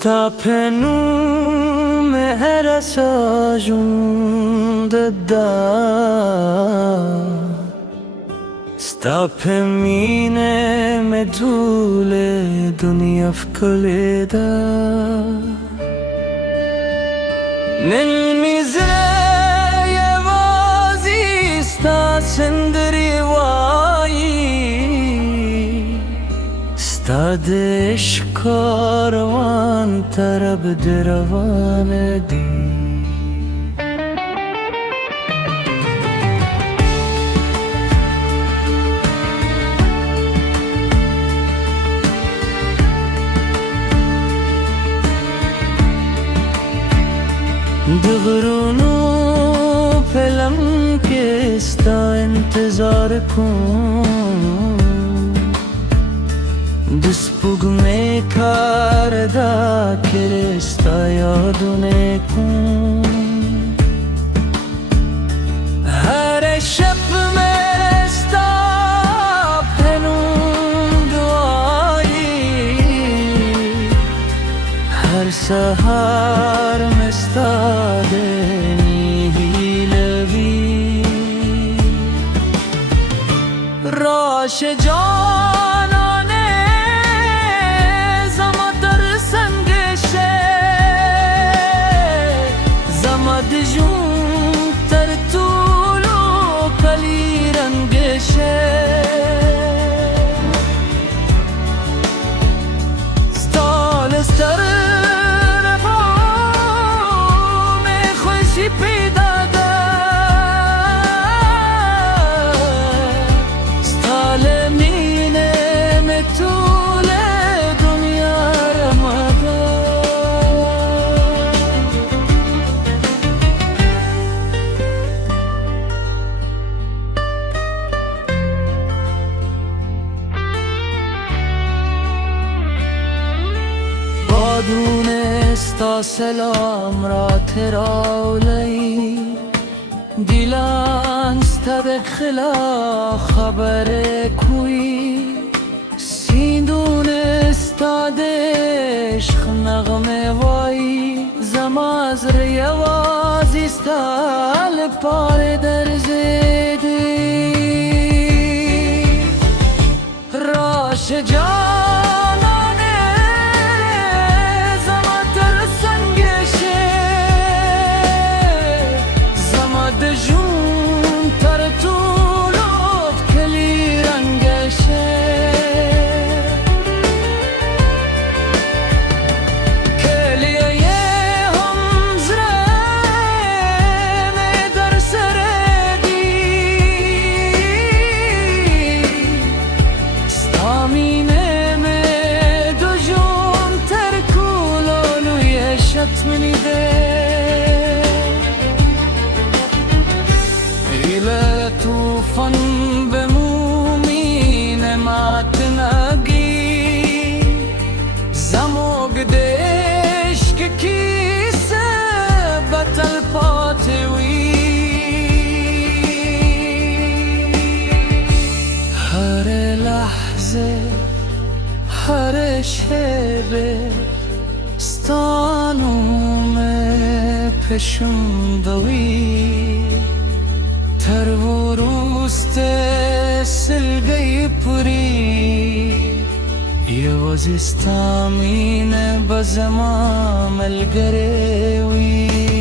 Sta penum era sajunde da Sta pemine medule dunia fkoleda Nel mizre vazi sta sendri wayi Sta desh karvan tarab deravan di दगरुनो फिल्म के इसका इंतजार कूं दिसपुग में कारदा के रिश्ता यादुने कूं हर शब में रिश्ता फिरूं दुआई हर सहार में Rosh canane zamadır sangeşe Zamad jun tertulu kalirangeşe Stal star rafo me khushi pida دونستا سلام را تراولی دیلانستا بخلا خبر کوی سیندونستا دشخ نغمه وای زماز ریوازیستا لپار در زیدی راش منی ده إلى طوفان بمومين معتنقي زموق ديش كيسة بطل باتوي هر لحظة هر شبه ستانو में पेशुंदवी थर वो रूस्ते सिल गई पूरी ये वजिस्तामीन बज़मा मलगरे हुई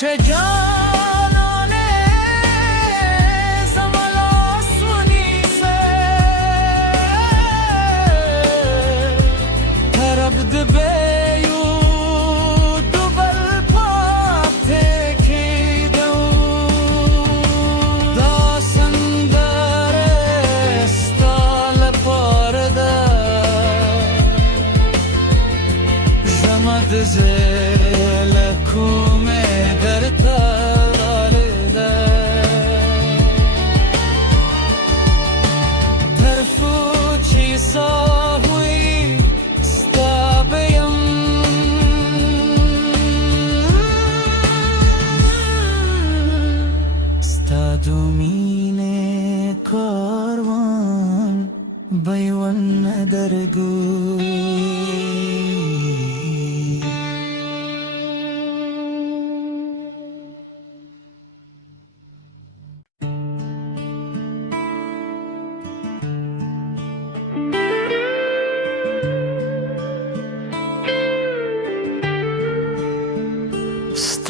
شجانانه زملاس ونیسه ترب دبیو دوبل پاپ تکی بيون درگو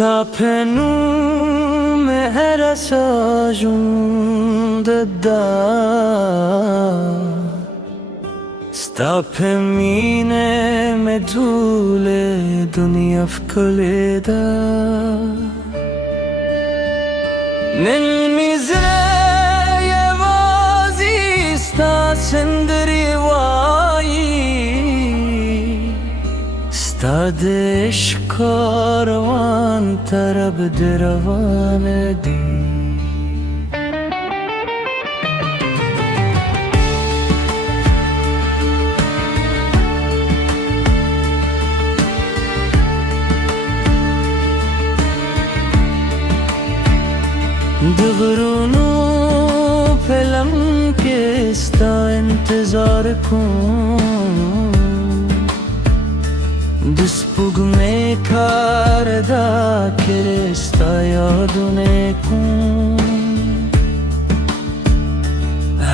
Sta penume era sajun da Sta pemine medule dunia fkoleda Nel mizre vazi sta sendri vai Stadesh karvan tarab deravan di Dughrunu pelam ke sta intezar kun Dispug में कारदा किरस्ता यादुने कूं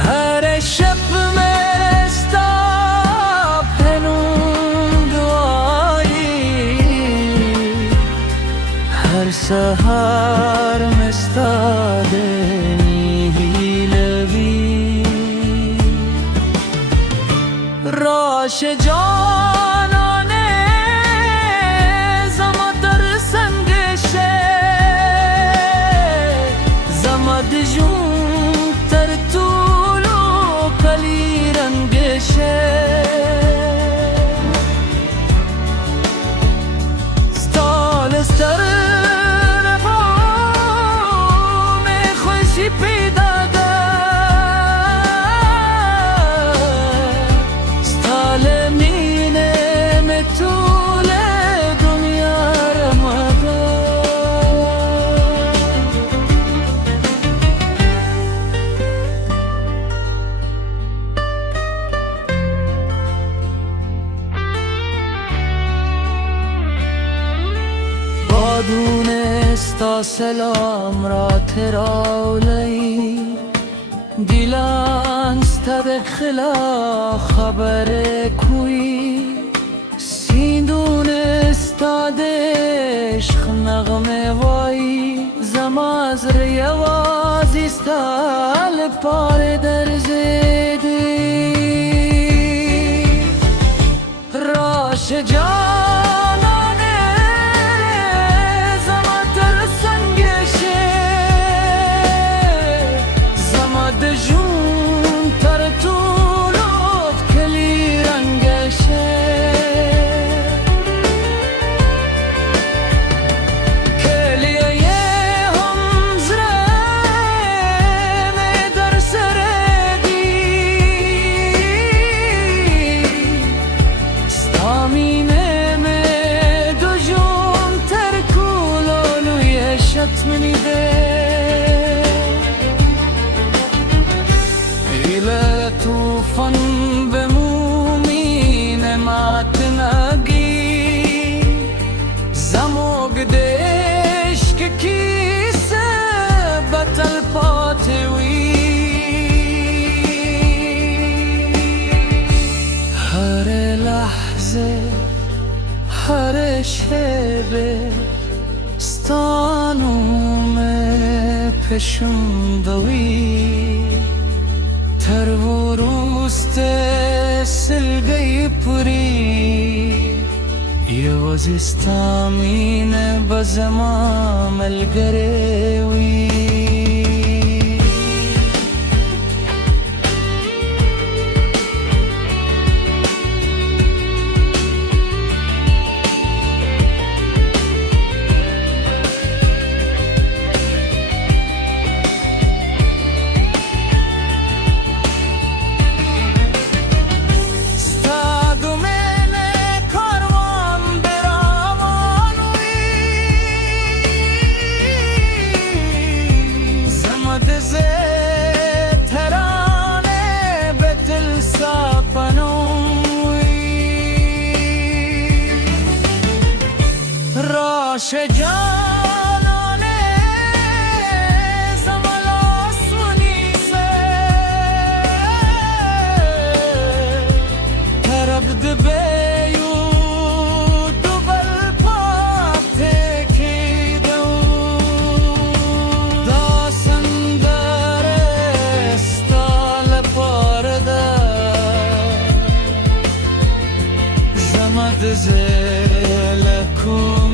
हर शब में स्ता फनूं दुआई हर सहार में स्ता देनी ही लगी रोश دونستا سلام را تراولی دیلانستا دخلا خبر کوی سیندونستا دشخ نغمه وای زمازر یوازیستا لپار در زیدی راش طوفان بمومین ماتنگی زموگ دشک کیسه بطل پاتوی هر لحظه هر شبه ستانوم پشندوی تر وروست سلگی پوری یوازستا مین بزما ملگروی باش جانانه زمال آسمونی سه طرب دبیو دوبل پاته کی دو داسن در استال پارده زمد زل کو